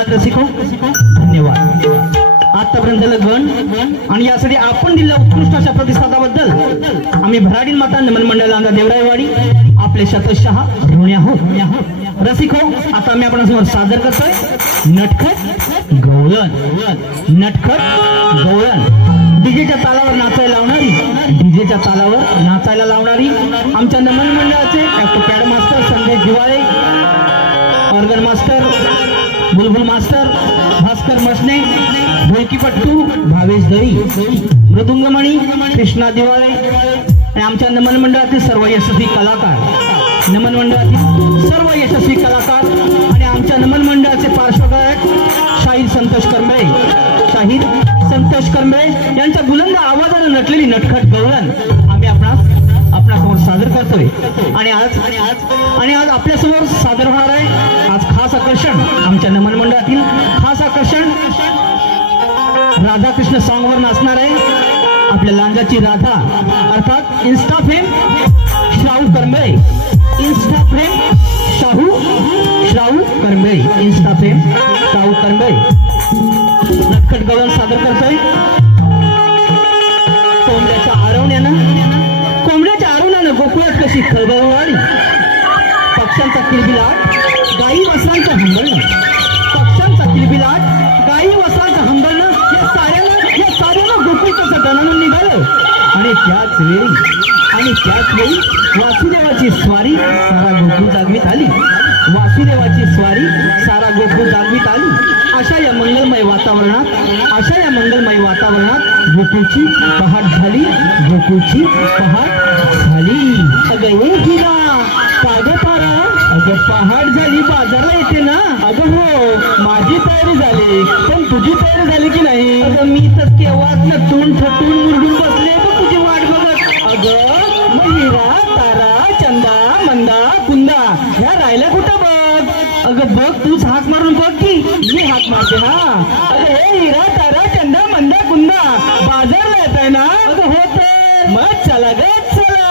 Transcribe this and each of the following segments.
धन्यवाद रसिको, धन्यवाद. आतापर्यंत गण आणि यासाठी आपण दिलेल्या उत्कृष्ट अशा प्रतिसादाबद्दल आम्ही भराडी माता नमन मंडळ आमचा देवरायवाडी आपले शतशः ऋणी आहोत. रसिको, आता मी आपणासमोर सादर करतोय नटखट गवळण. नटखट गवळण डीजेच्या तालावर नाचायला लावणारी, डीजेच्या तालावर नाचायला लावणारी आमच्या नमन मंडळाचे पॅड मास्टर संदेश दिवाळे, ऑर्गन मास्टर बुलबुल मास्टर भास्कर मसने, ढोलकीपट्टू भावेश दळी, मृदुंगमणी कृष्णा दिवाळे आणि आमच्या नमन मंडळातील सर्व यशस्वी कलाकार, नमन मंडळातील सर्व यशस्वी कलाकार आणि आमच्या नमन मंडळाचे पार्श्वगायक शाहीर संतोष करंबळे, शाहीर संतोष करंबळे यांच्या बुलंद आवाजाने नटलेली नटखट गवळण आम्ही आपणासमोर सादर करतोय. आणि आज आपल्यासमोर सादर होणार आहे आज खास आकर्षण, आमच्या नमन मंडळातील खास आकर्षण राधाकृष्ण सॉंग वर नाचणार आहे आपल्या लांजाची राधा अर्थात insta fame Shahu Karambale. Insta fame Shahu Karambale, insta fame Shahu Karambale नटखट गवळण सादर करतोय. कोंबड्याच्या आरवण्यानं गोकुळात कशी खळबळवाडी, पक्ष्यांचा किलबिलाट गाई वसांचं हंबळणं, पक्ष्यांचा किलबिलाट गाई वसांचं हंबळणं या साऱ्यानं गोकुळ कसं दणानं निघालं. आणि त्याच वेळी वासुदेवाची स्वारी सारा गोकुळ जागवीत आली. वासुदेवाची स्वारी सारा गोकुळ जागवीत आली. अशा या मंगलमय वातावरणात गोकुळची पहाट झाली, गोकुळची पहाट झाली. अगं गिरा कागद तारा, अगं पहाट झाली बाजारला येते ना. अगं हो, माझी तयारी झाली, पण तुझी तयारी झाली की नाही? अगं मी तर केव्हाच नटून थटून मुरडून बसले तर तुझी वाट बघत. अगं महिरा तारा चंदा मंदा कुंदा ह्या राहिल्या कुठं बघ. अगं बघ, तूच हाक मारून बघ की मी हाक मारते. हा अगं हे हिरा तारा चंदा मंदा कुंदा बाजारला येत आहे ना. अगं हो तर मग चला ग चला.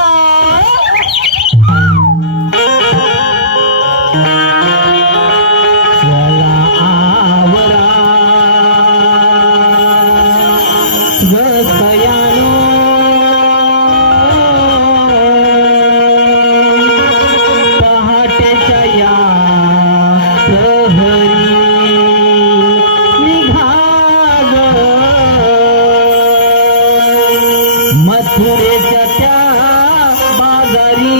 मथुरेच्या त्या बाजारी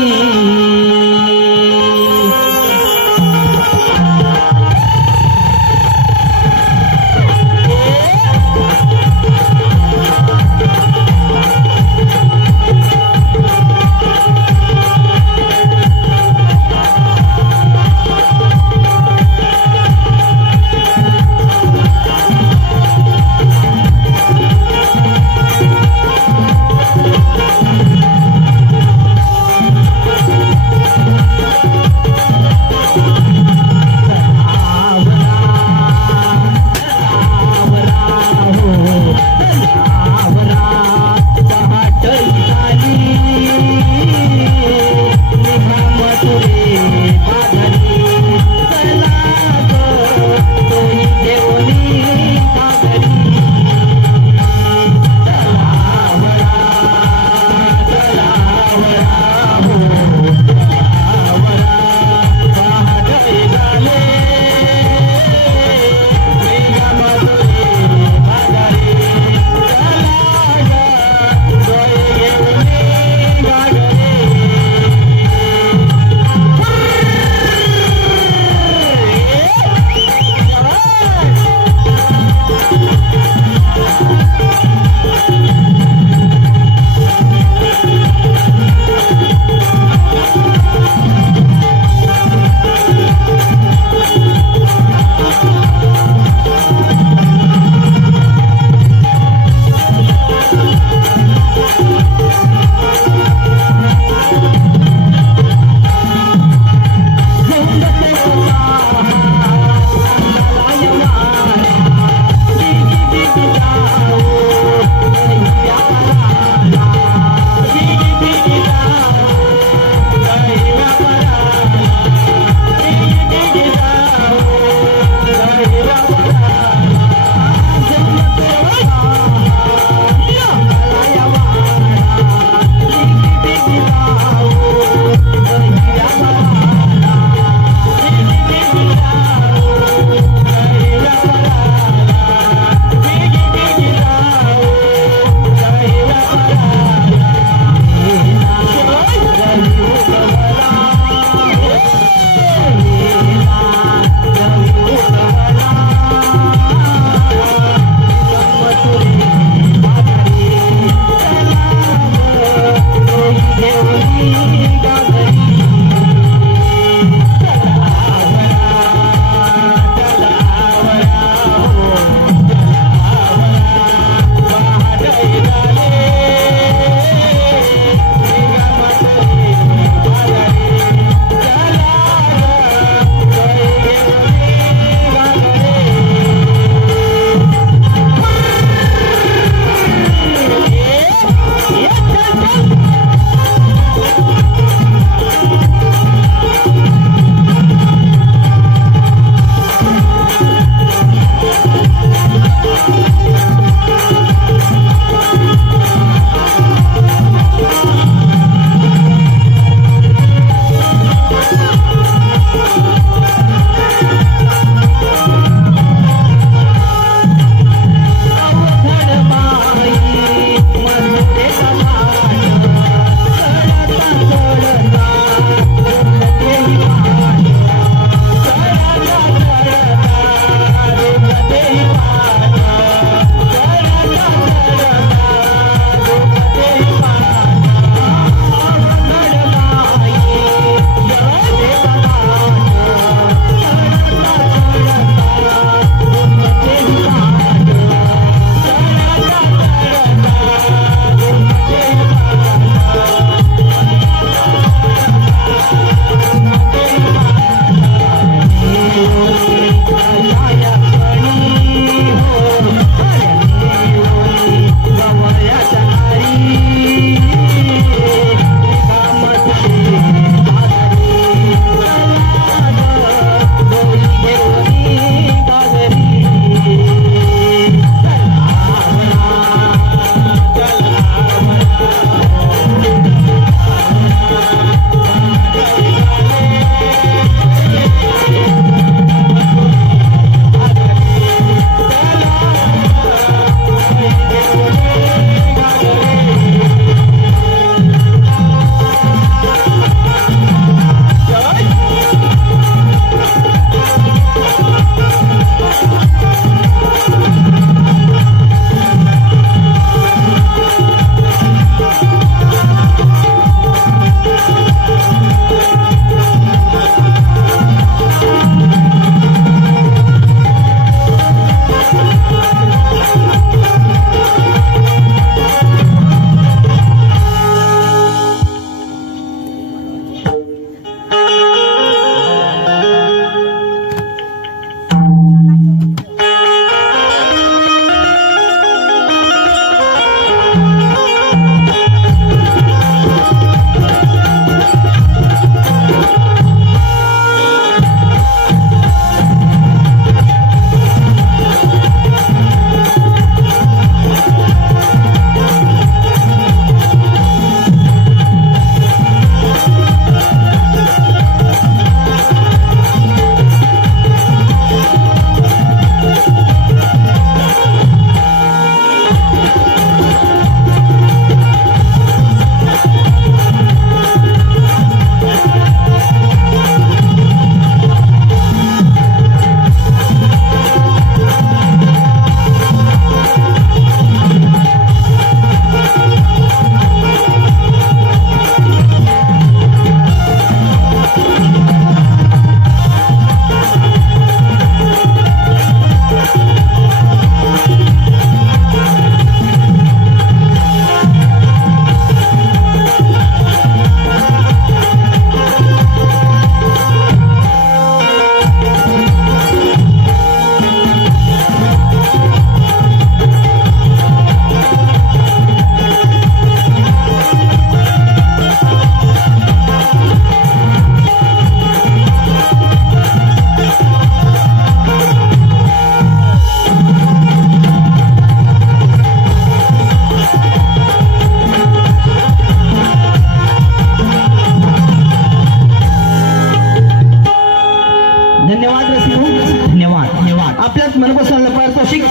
सगळ्यात मनपसंत पारितोषिक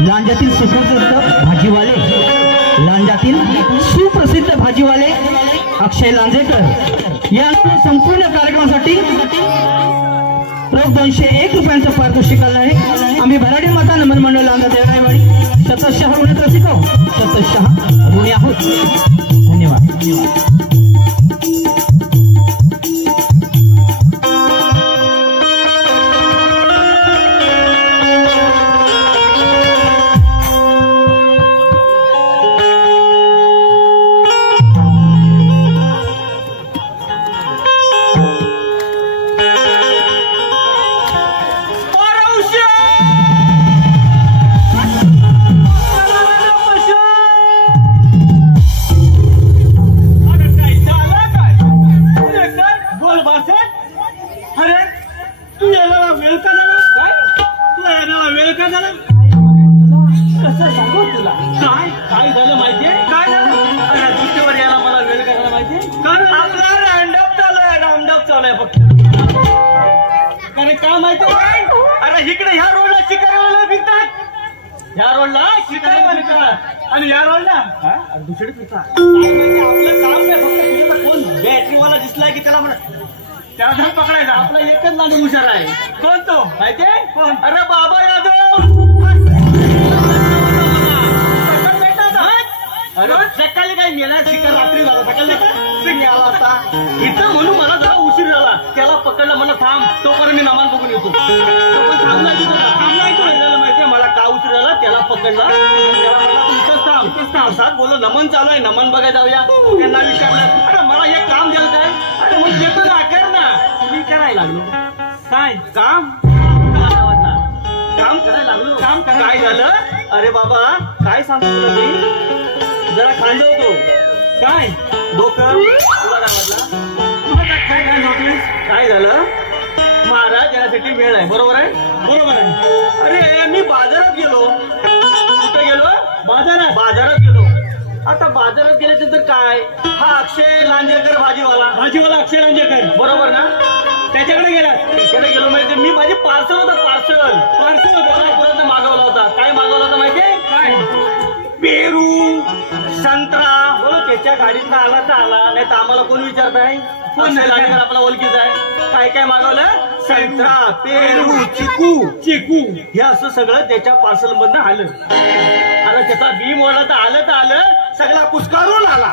लांजातील सुप्रसिद्ध भाजीवाले अक्षय लांजेकर या संपूर्ण कार्यक्रमासाठी रोख 201 रुपयांचं पारितोषिक आलं आहे. आम्ही भराडी माता नमन मंडळ लांजा देवराईवाडी शतशः ऋणी रसिको शतशः ऋणी आहोत. धन्यवाद. बॅटरीवाला दिसलाय की त्याला त्याला पकडायचा. आपला एकच लांडू हुशार आहे. कोण तो माहितीये? कोण? अरे बाबा यादव. अरे सकाळी काही मेला शिकार रात्री झाला. सकाळी आला होता इथं म्हणून मला जरा उशीर झाला. त्याला पकडलं मला थांब तोपर्यंत मी नमान बघून येतो. तो पण थांबला माहितीये मला का उशीर झाला. त्याला पकडला बोलो नमन चालू आहे नमन बघायला जाऊया. त्यांना विचारलं अरे मला हे काम द्यायचं काय. अरे मग देतो ना कर ना. मी करायला लागलो. काय काम करायला लागलो. काम काय झालं. अरे बाबा काय सांगतो तुला मी जरा खांदवतो. काय डोकं तुला काय वाटलं. काय झालं महाराज यासाठी वेळ आहे. बरोबर आहे. बरोबर आहे. अरे मी बाजारात गेलो. कुठे गेलो. बाजारात गेलो. आता बाजारात गेल्यानंतर काय हा अक्षय लांजेकर भाजीवाला अक्षय लांजेकर बरोबर ना. त्याच्याकडे गेलो माहिती. मी माझी पार्सल होता. पार्सल परत मागवला होता. काय मागवला होता माहितीये. काय पेरू संत्रा. बोलो त्याच्या गाडीतला आला तर आला नाही तर आम्हाला कोण विचारताय. अक्षय लांजेकर आपला ओळखीचा आहे. काय काय मागवलं. संत्रा पेरू चिकू हे असं सगळं त्याच्या पार्सल मधनं आलं. आता त्याचा बी मोडला तर आलं सगळा पुस्कारून आला.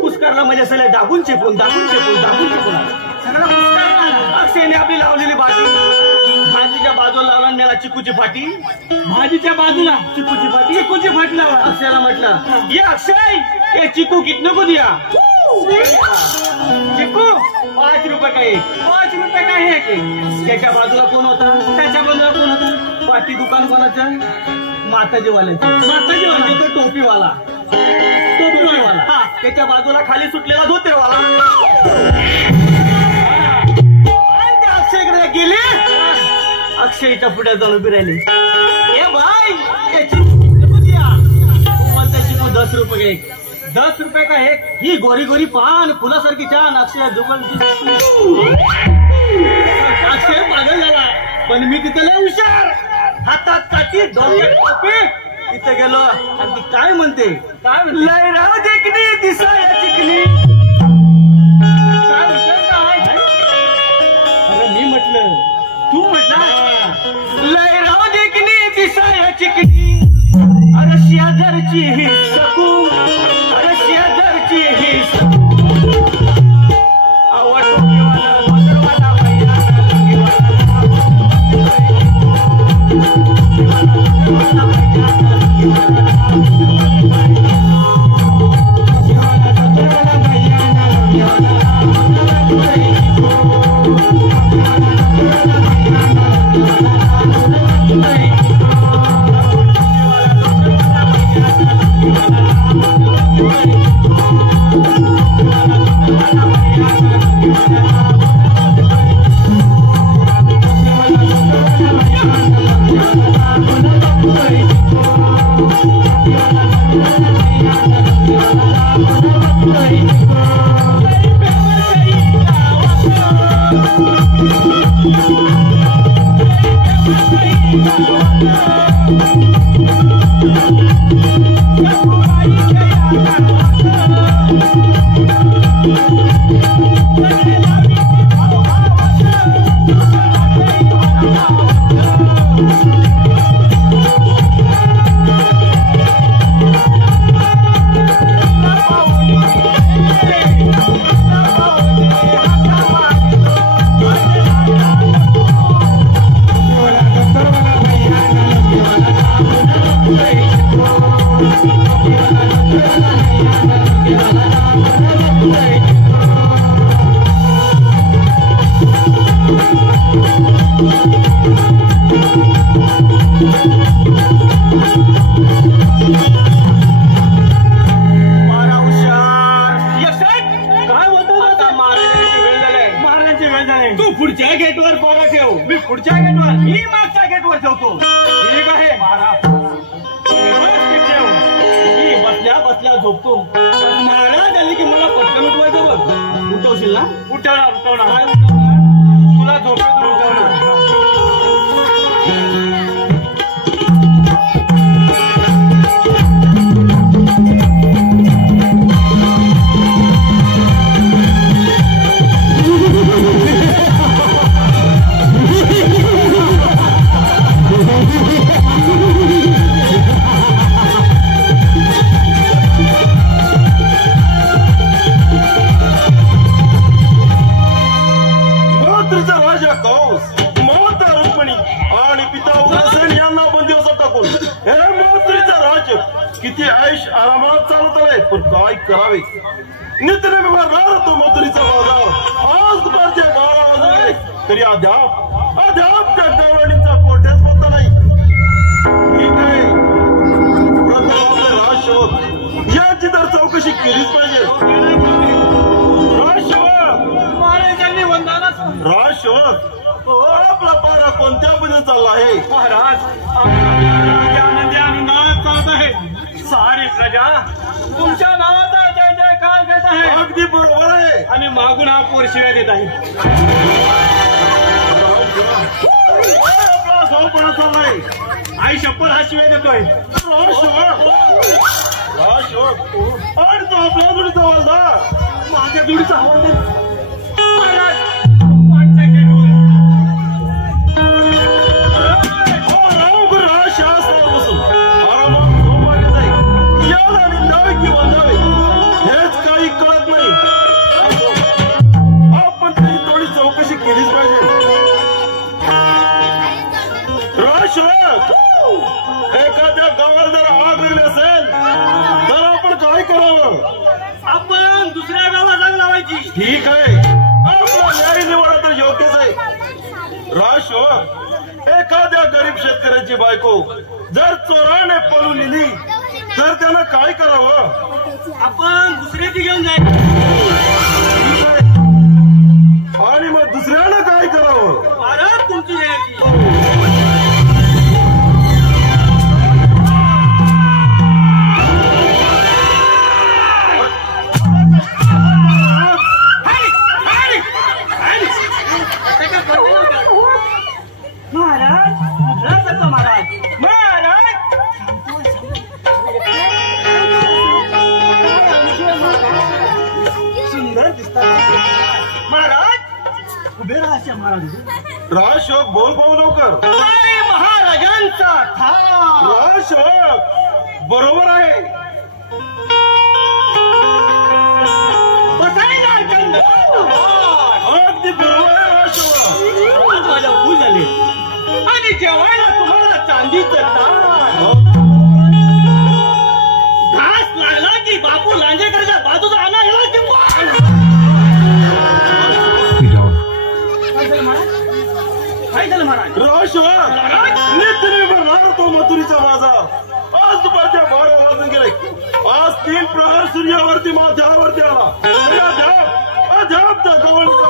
पुस्कारला म्हणजे सगळं दाबून चेपून सगळा पुस्कारून आला. अक्षयने आपली लावलेली भाजीच्या बाजूला लावला नेला चिकूची फाटी. भाजीच्या बाजूला चिकूची फाटी लावला. अक्षयला म्हटलं ये अक्षय ये चिकू कितने को दिया. चिकू 5 रुपये का एक. त्याच्या बाजूला कोण होता. पाटी दुकान कोणाचं. माताजीवाल्याचं. टोपीवाला त्याच्या बाजूला खाली सुटलेला धोत्रेवाला. अक्षयकडे गेले. अक्षयच्या पुढे जाऊन उभी राहिली. ए भाई चिकू 10 रुपये एक. 10 रुपये का एक. ही गोरी गोरी पान फुलासारखी छान. अक्षय दुकान अक्षय पागल झाला. पण मी तिथे लय हुशार. हातात काठी डोक्यात टोपी. तिथे गेलो आणि ती काय म्हणते. लय राव देखणी दिसाया चिकनी. काय अरे मी म्हटलं तू म्हटलं लय राव देखणी दिसाया चिकनी. अरे शेजारची ही सकू. अरे शेजारची ही सकू. आवड टोपीवाला धोतरवाला भैया तू पुढच्या गेटवर पोरा ठेव, मी पुढच्या गेटवर, मी मागच्या गेटवर ठेवतो. ठीक आहे व्यवस्थित ठेव. मी बसल्या बसल्या झोपतो. महाराज आले की मला पटकन उठवायचं बघ. उठवशील ना? उठवणार उठवणार. काय उठवणार? तुला झोपेत उठवणार. किती आयुष आरामात चालत आहे, पण काय करावे. नित्याने मी भरणार तो मथुरीचा बाजार. आज दुपारचे 12 वाजले तरी अद्याप त्या गवळणीचा कोट्याच पत्ता नाही. ठीक आहे, प्रथम आपले राजसेवक याची तर चौकशी केलीच पाहिजे. राजसेवक आपला पारा कोणत्या पद्धतीने चालला आहे? महाराज आनंदी आनंदात चालत आहे. सारी प्रजा तुमच्या नावाचा जय जयकार करत आहे. अगदी बरोबर आहे. आणि मागून हा पोर शिव्या देत आहे. आपला भाऊपणा चाललाय. आई शपथ हा शिव्या देतोय. आणि तो आपल्या जोडीचा हवालदार माझ्या जोडीचा हवालदार. एखाद्या गावाला जर आग लागली असेल तर आपण काय करावं? आपण दुसऱ्या गावाला आग लावायची. ठीक आहे, आपला न्याय निवडा तर योग्यच आहे. राजसेवक एखाद्या गरीब शेतकऱ्याची बायको जर चोराने पळून नेली तर त्यानं काय करावं? आपण दुसऱ्याची घेऊन जायचं. आणि मग दुसऱ्यानं काय करावं? परत तुमची न्यायची. राजसेवक बोल पाहू लवकर. महाराजांचा राजसेवक बरोबर आहे. अगदी बरोबर आहे राजसेवक. माझ्या भूल झाली. आणि जेवायला तुम्हाला चांदीचं ताट घास लागला की बापू लांजेकरच्या बाजूचा आणायला तो मथुरीचा बाजार. आज दुपारच्या 12 वाजून गेले. आज 3 प्रहर सूर्यावरती माथ्यावरती आला. अद्याप त्या गवळणीचा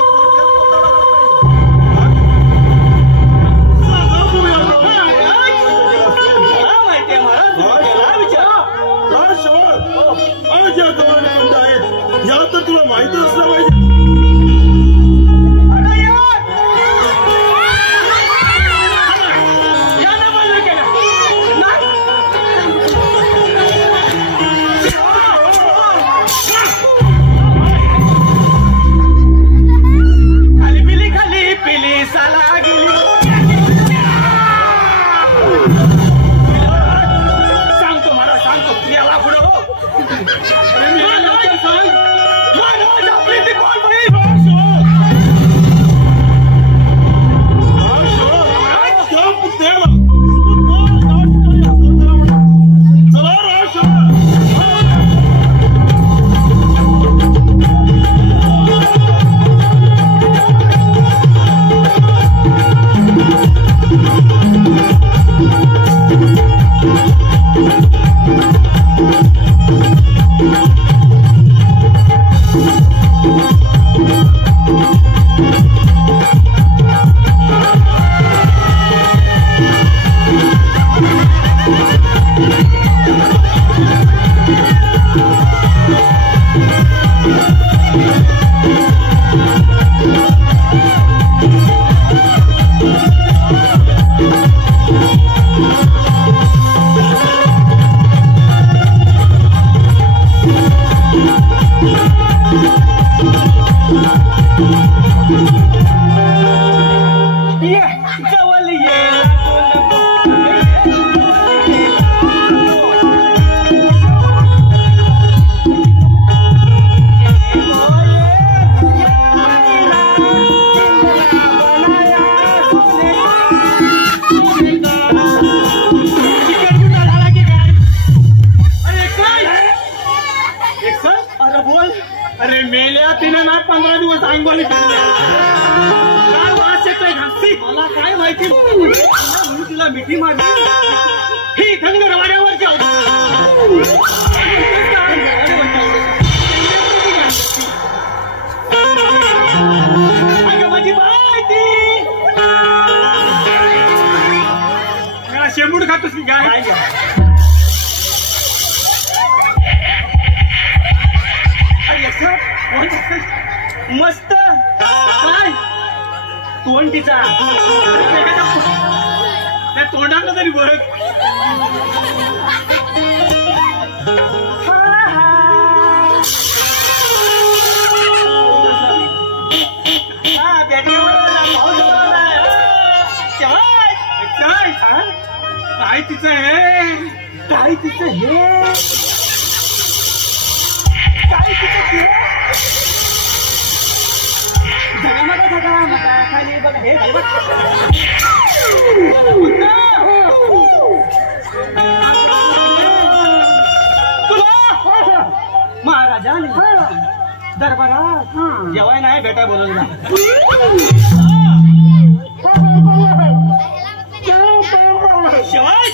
आज या गवळणी कोणत्या आहेत या तर तुला माहिती असलं पाहिजे. रांगोळी काय वास येतोय घासी मला काय माहिती म्हणून तिला मिठी मारली ही धनगरवाड्यावरची अगं माझी बाय ती शेंबूड खातोस की काय मस्त काय तोंड तिचा त्या तोंडाला तरी बघ काय तिचं हे काय तिचं हे काय तिचं झगामगा खाली बघ हे तुला महाराजाने दरबारात जेवाय नाही भेटाय बोलवलं शिवाय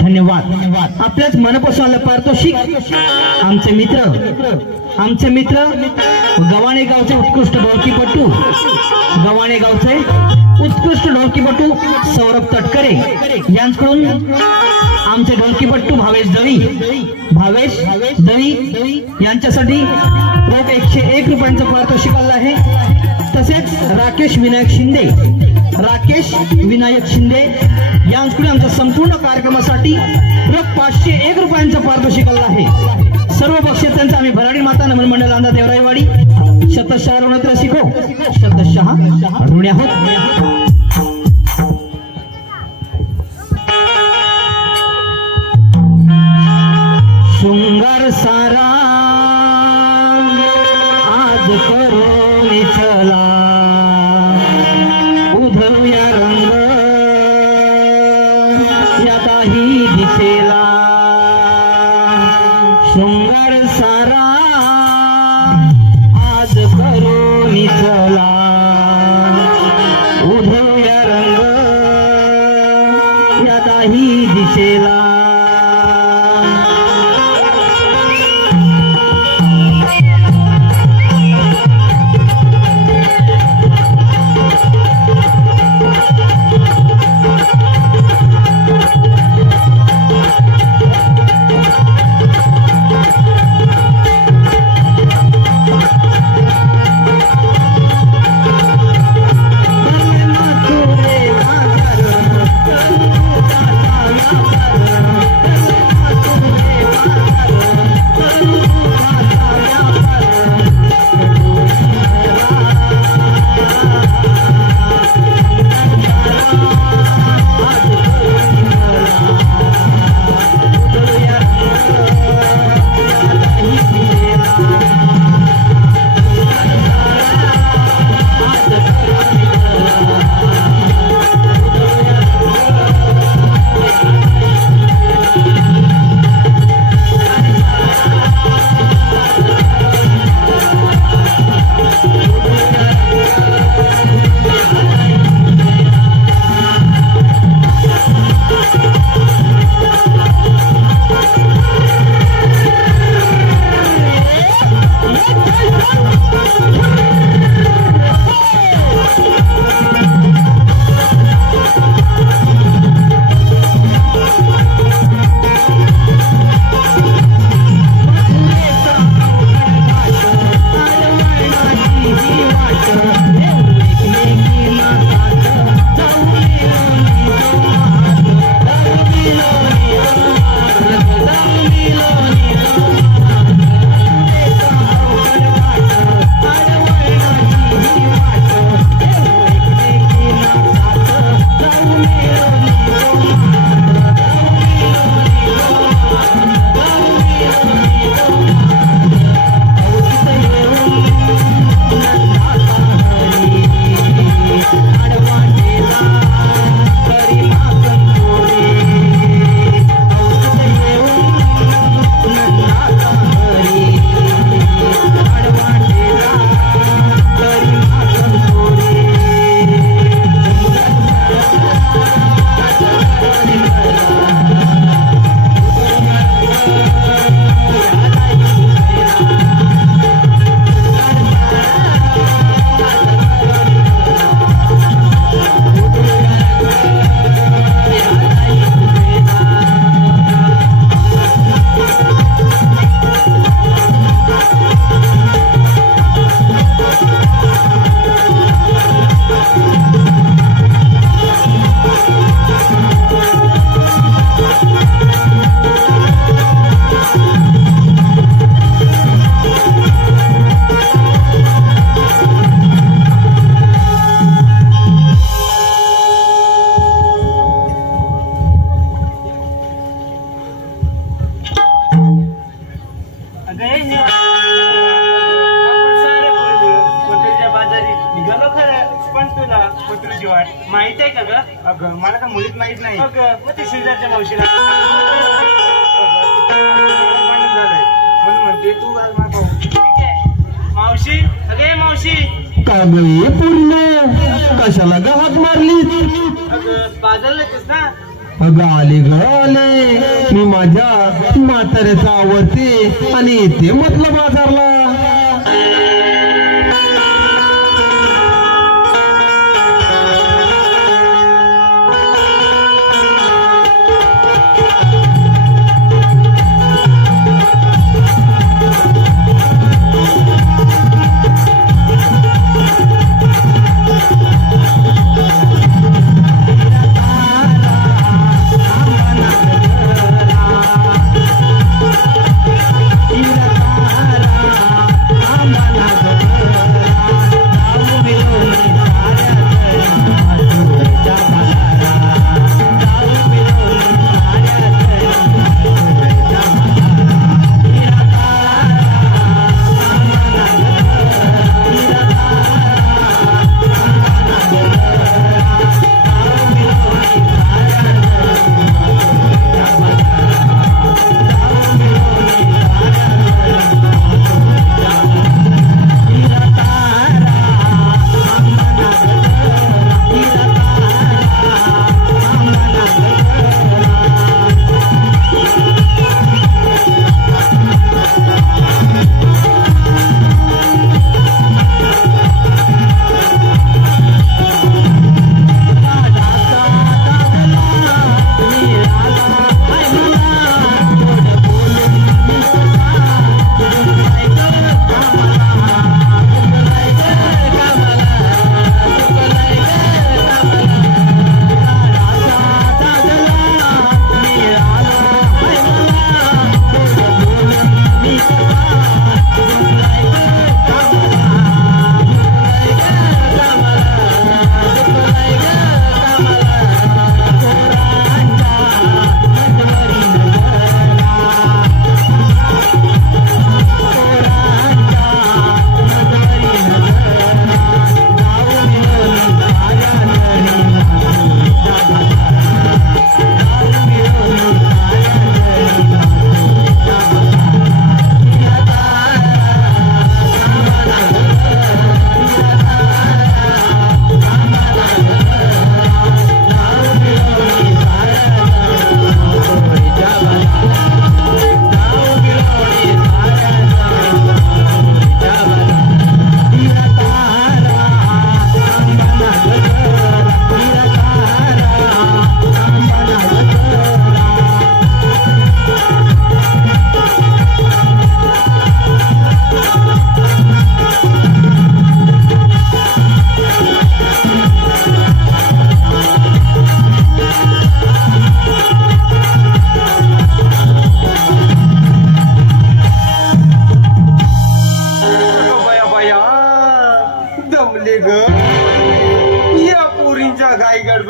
धन्यवाद आपल्याच मनपासून पारितोषिक आमचे मित्र गव्हाणे गावचे उत्कृष्ट ढोलकीपटू सौरभ तटकरे यांच्याकडून आमचे ढोलकीपटू भावेश दळी यांच्यासाठी रोख 101 रुपयांचं पारितोषिक आलं आहे। तसेच राकेश विनायक शिंदे यांच्याकडून आमच्या संपूर्ण कार्यक्रमासाठी रोख 501 रुपयांचं पारितोषिक आलं आहे। सर्व बक्षीस त्यांचं आम्ही भराडी माता नमन मंडळ अंदा देवराईवाडी शतशः ऋणात रसिको शतशः ऋणी आहोत। शृंगार सारा आज करो चला उधळूया रंग यादाही दिसेला शृंगार सारा आज करून चला उधळूया रंग यादाही दिसेला माहित आहे का ग? अगं मला तर मुलीच माहित नाही. अगं मग ते शेजारच्या मावशीला झालंय म्हणून म्हणते तू आज मला पाहू. ठीक आहे मावशी. अगे मावशी का गं पूर्ण कशाला ग हात मारली? अगं बाजारला येतेस ना? अगं आले ग आले मी माझ्या म्हाताऱ्याचा आवडते आणि येते म्हटलं बाजारला. Ira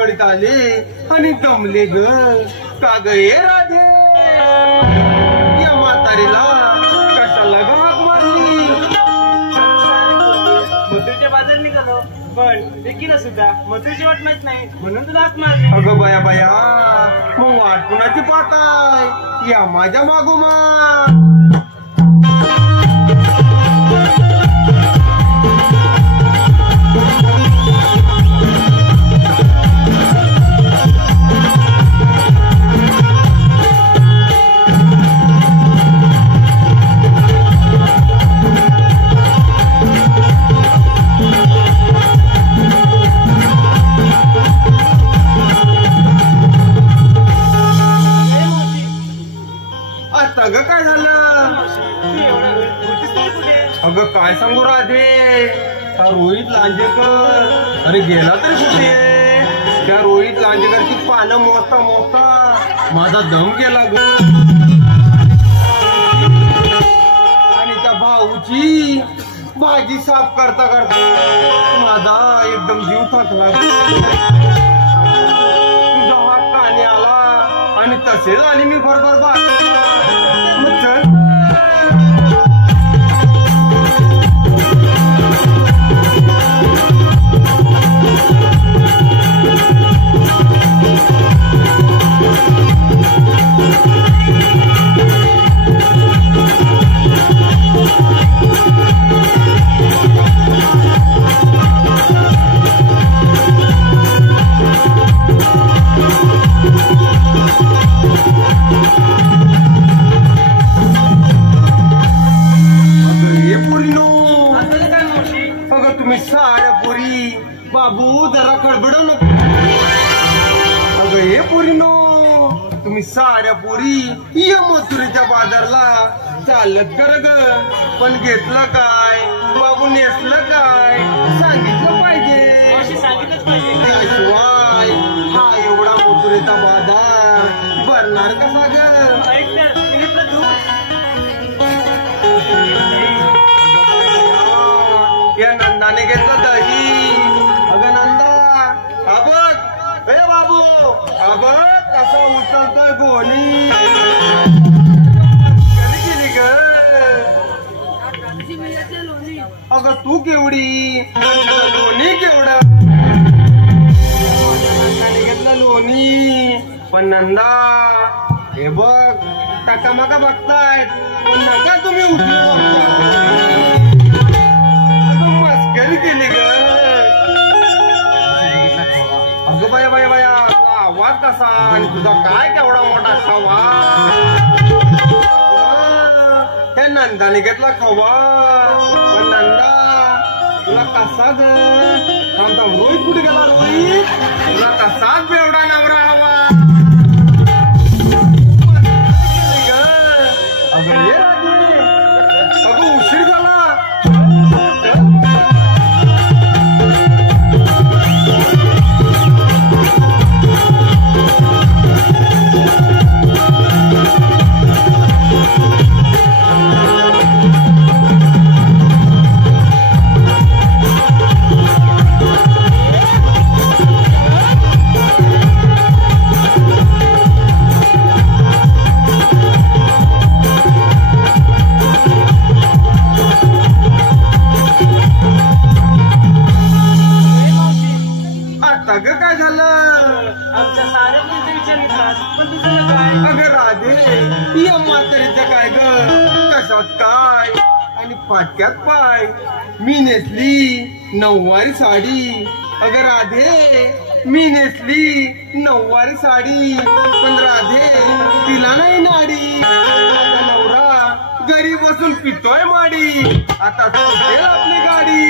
गडगडीत आले आणि दमले ग का ग ये राधे या म्हातारीला कशाला ग हाक मारली मथुरच्या बाजार निघालो पण देखील सुद्धा मथुरची वाट माहित नाही म्हणून तुला हात मारली. अगं बया बया मग वाट कुणाची पाहताय या माझ्या मागोमा. आता ग काय झालं अगं काय सांगू राधे हा रोहित लांजेकर अरे गेला तरी कुठे त्या रोहित लांजेकरची पानं मोजता मोजता माझा दम गेला ग आणि त्या भाऊची भाजी साफ करता करता माझा एकदम जीव थकला तुझा हात कानी आला आणि तसेच आणि मी बरोबर चल बाबू जरा खडबडू नको अगं हे पोरीनो तुम्ही साऱ्या पोरी या मथुरेच्या बाजारला चालत कर ग पण घेतलं काय बाबू नेसलं काय सांगितलं पाहिजे त्याशिवाय हा एवढा मथुरेचा बाजार भरणार कसा ग. या नंदाने घेतलं दही अगं नंदा अबक हे बाबू अबक कसं उचलतोय गोणी कधी गेली ग अगं तू केवढी लोणी केवढं नंदाने घेतलं लोणी पण नंदा हे बघ टकामका बघतायत पण नका तुम्ही उठलो मस्करी केली ग अगं बाया बाया बाया आवाज कसा आणि तुझा काय केवढा मोठा खवा हे नंदाने घेतला खवा पण नंदा तुला कसा ग आमचा रोहित कुठे गेला रोहित तुला कसाच बेवडा नवरा हवा अगं ये अगं उशीर झाला काय झालं आमच्या साऱ्या विचार घेतला पण तुझं काय अगं राधे या म्हातारीचं काय ग कशात काय आणि पाट्यात पाय मी नेसली नऊवारी साडी अगं राधे मी नेसली नऊवारी साडी पण राधे तिला नाही नाडी आता नवरा घरी बसून पितोय माडी आता सुटेल आपली गाडी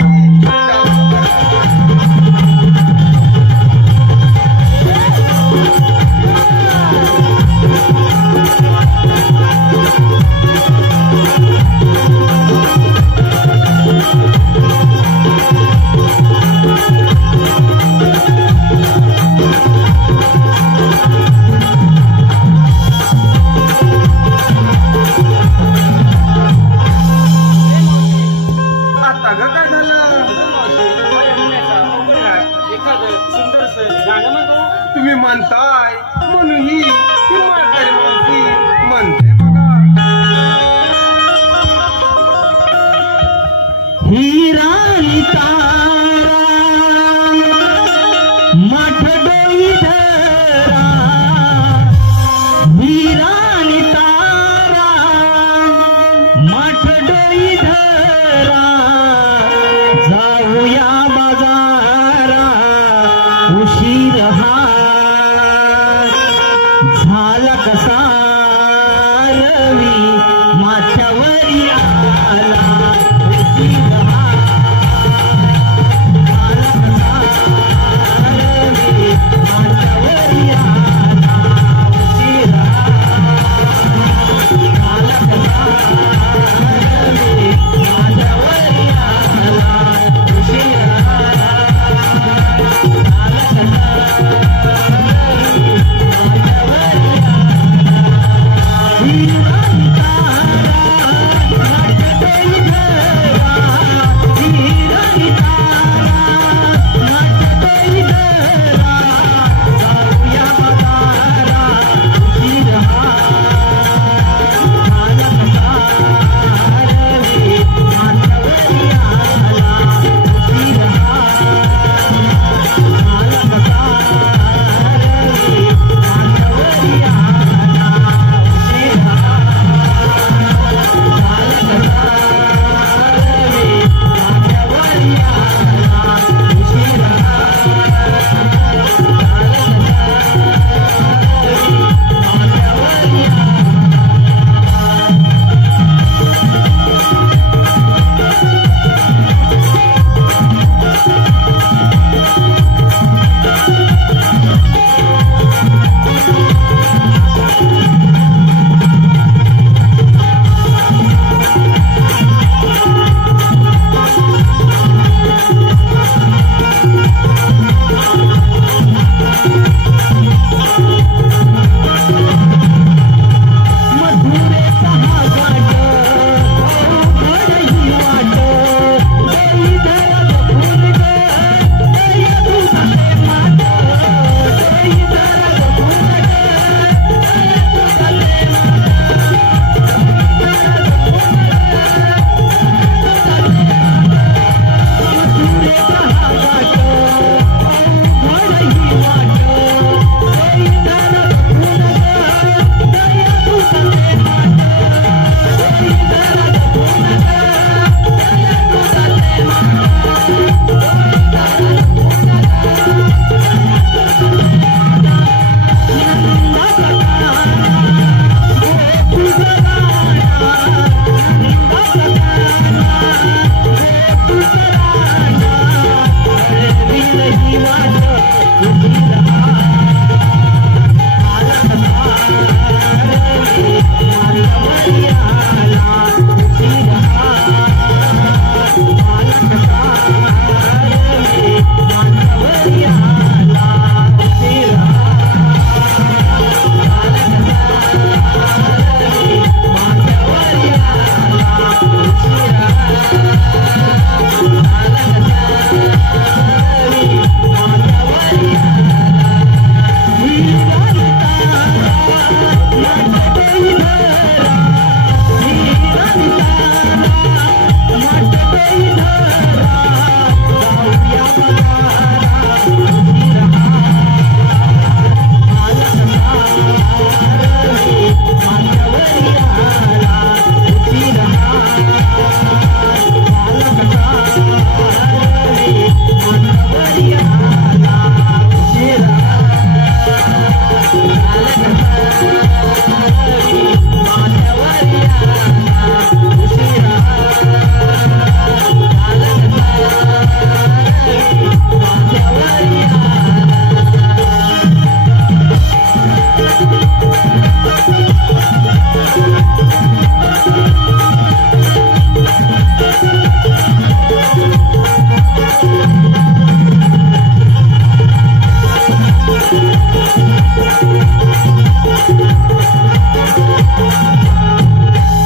एखादं सुंदरसं गाणं म्हणतो तुम्ही म्हणताय म्हणून ही म्हातारी माणसी म्हणते बघा. ही राणी तारा माठ डोई धरा, ही राणी तारा माठ डोई धरा, जाऊया बाजारा उशीर हा झाला कसा रवी माथ्यावरी आला, उशीर हा झाला कसा रवी माथ्यावरी आला, उशीर हा झाला कसा रवी माथ्यावरी आला, उशीर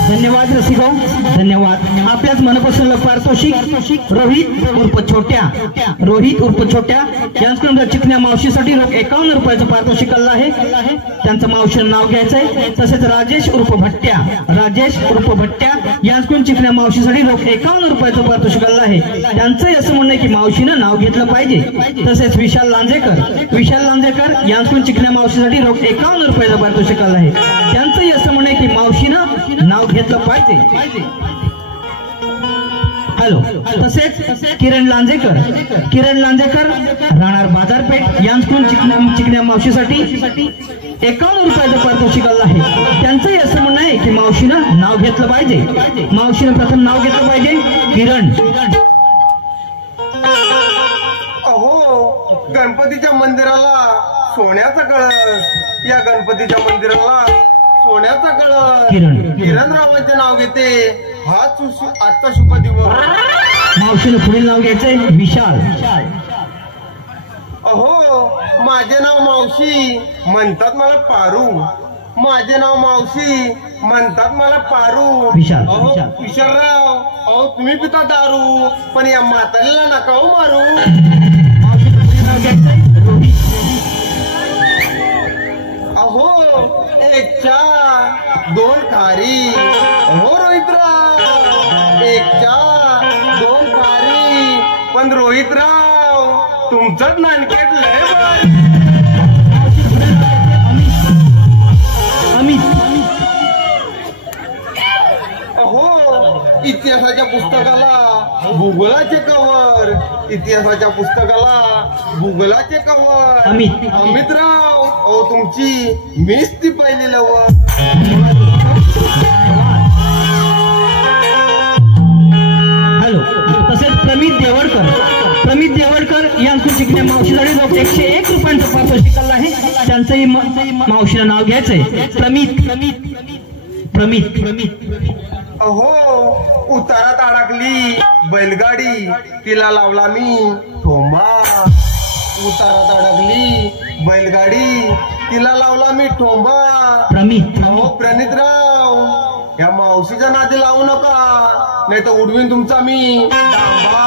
धन्यवाद रसिको, धन्यवाद. आपल्याच मनपसंत पारितोषिक रोहित उर्फ छोट्या यांच्याकडून चिकण्या मावशीसाठी रोख 51 रुपयाचं पारितोषिक आलं आहे. त्यांचं मावशीचं नाव घ्यायचंय. तसेच राजेश उर्फ भट्ट्या यांच्याकडून चिकण्या मावशीसाठी रोख 51 रुपयाचं पारितोषिक आलं आहे. त्यांचंही असं म्हणणं आहे की मावशीनं नाव घेतलं पाहिजे. तसेच विशाल लांजेकर यांच्याकडून चिकण्या मावशीसाठी रोख 51 रुपयाचं पारितोषिक आलं आहे. त्यांचंही असं म्हणणं आहे की मावशीनं नाव घेतलं पाहिजे. हॅलो. तसेच किरण लांजेकर राहणार बाजारपेठ यांच्याकडून चिकण्या मावशीसाठी 51 रुपयाचं पारितोषिक आलं आहे. त्यांचंही असं म्हणणं आहे की मावशीनं नाव घेतलं पाहिजे. मावशीनं प्रथम नाव घेतलं पाहिजे. किरण. अहो, गणपतीच्या मंदिराला सोन्याचा कळस, या गणपतीच्या मंदिराला सोन्याचा कळस. किरणरावांचे नाव घेते. हाच आजचा शुभ दिवस. मावशीनं पुढील नाव घ्यायचंय. विशाल. अहो, माझे नाव मावशी म्हणतात मला पारू. विशाल. अहो विशालराव, अहो तुम्ही पिता दारू, पण या म्हातारीला नका हो मारू. मावशीनं पुढील नाव घ्यायचंय. रोहित. अहो, 1 चहा 2 खारी. हो रोहितराव, 1 चहा 2 खारी. पण रोहितराव, तुमचंच नानकेट लय भारी. अमित. अहो, इतिहासाच्या पुस्तकाला भूगोलाचे कवर. अमितराव, अहो तुमची मीच ती पहिली लवर. हॅलो. तसेच प्रमित देवडकर यांच्याकडून चिकण्या मावशीसाठी रोख 101 रुपयांचं पारितोषिक आलं आहे. त्यांचंही मावशीनं नाव घ्यायचंय. प्रमित. अहो, उतारात अडकली बैलगाडी, तिला लावला मी ठोंबा. अहो प्रणितराव, या मावशीच्या नादी लावू नका, नाही तर उडवीन तुमचा मी डांबा.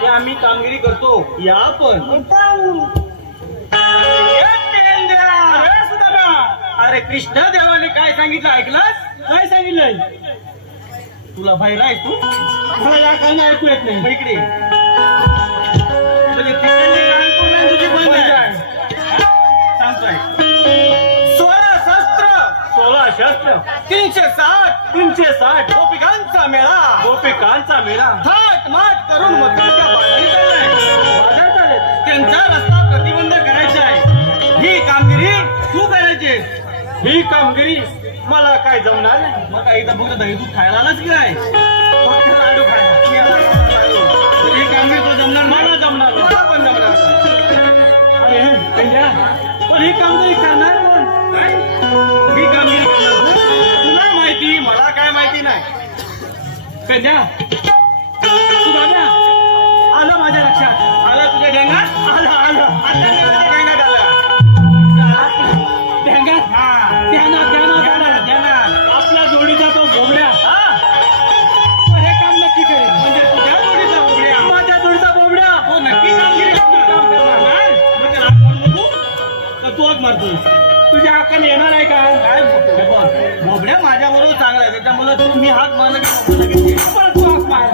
ते आम्ही कामगिरी करतो या पण अरे कृष्ण देवाने काय सांगितलं ऐकलंस? काय सांगितलंय तुला बाहेर आहे तू? मला या काळाने ऐकू येत नाही. मग इकडे तुझी कान पूर्ण तुझी बंद आहे. सांगतोय 16 शस्त्र 360 गोपिकांचा मेळा थाट माट करून मथुरेच्या बाजारी चाललाय. त्यांचा रस्ता प्रतिबंध करायचा आहे. ही कामगिरी तू करायची. ही कामगिरी मला काय जमणार नाही. मग काही फक्त दही दूध खायला आलाच की नाही? फक्त लाडू खायला. ही कामगिरी तुला जमणार? मला जमणार. मला पण जमणार. पण ही कामगिरी करणार कोण? काय ही कामगिरी करणार तुला माहिती, मला काय माहिती नाही. पेंड्या तू दादा आलं माझ्या लक्षात. आलं तुझ्या ढेंगात? आलं आता ढेंगात आलं. आपल्या जोडीचा तो बोबड्या हे काम नक्की करेल. म्हणजे तुझ्या जोडीचा बोबड्या माझ्या जोडीचा बोबड्या तो नक्की कामगिरी करणार. तू हाक मारतोय. तुझ्या हक्काने येणार आहे का? काय बोबड्या माझ्या बरोबर चांगला आहे त्याच्यामुळे तू मी हाक मारला की परत तू हाक मार.